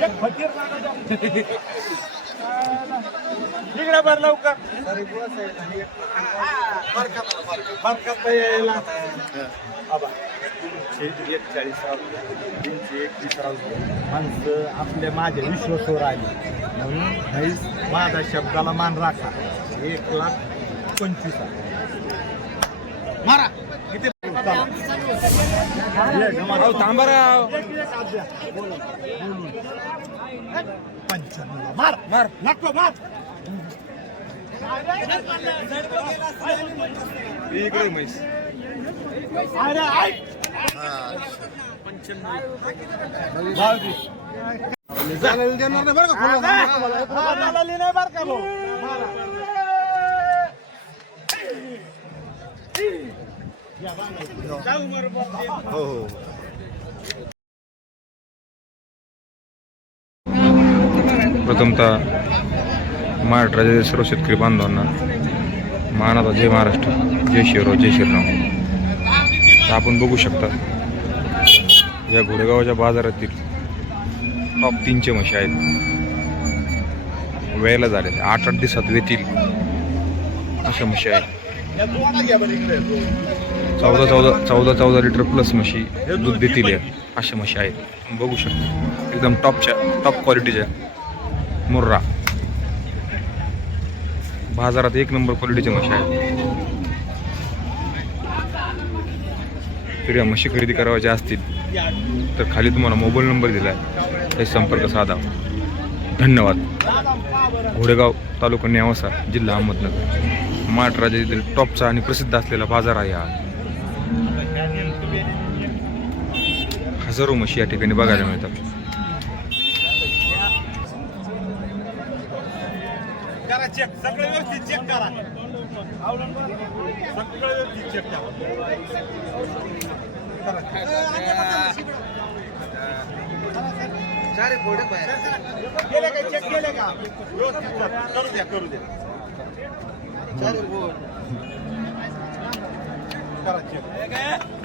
एक बर लवकर बरकत यायला आबा. तीनशे एकचाळीस तीनशे एकवीस माणसं आपल्या माझ्या विश्वासावर आली म्हणून म्हैस माझा शब्दाला मान राखा एक लाख पंचवीस हजार. मारा किती चला. ये, जमा. थांबा राव एक- एक हात द्या. बोला. बोलून. पंच्याण्णव मार मार नको मार इकडे म्हैस अरे ऐक. चालेल देणार नाही बरं का नाही बरं का हो हो प्रथमतः महाराष्ट्राच्या सर्व शेतकरी बांधवांना मानाचा जय महाराष्ट्र जय शिवराव जय शिवराव तर आपण बघू शकता या घोडेगावच्या बाजारातील टॉप तीनचे म्हशी आहेत. वेळेला झाले आठ आठ दिवसात वेतील अशा म्हशी आहेत. चौदा चौदा चौदा चौदा लिटर प्लस म्हशी दूध देतील या. अशा म्हशी आहेत. बघू शकता. एकदम टॉपच्या टॉप क्वालिटीच्या मुर्रा. बाजारात एक नंबर क्वालिटीच्या म्हशी आहेत. तर या म्हशी खरेदी करायच्या असतील तर खाली तुम्हाला मोबाईल नंबर दिला आहे हे संपर्क साधा. धन्यवाद. घोडेगाव तालुका नेवासा जिल्हा अहमदनगर. महाराष्ट्र राज्यातील टॉपचा आणि प्रसिद्ध असलेला बाजार आहे हा. हजारो म्हशी या ठिकाणी बघायला मिळतात. करा चेक सगळं व्यवस्थित चेक करा. सगळं व्यवस्थित चेक करा. केले का? चेक केले का? व्यवस्थित कर. करू द्या करू द्या. करा चेक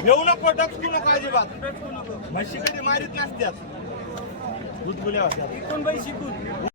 घेऊ नको डचकू नको अजिबात. म्हशी कधी मारीत नसत्यात. दूध बाई शिकून.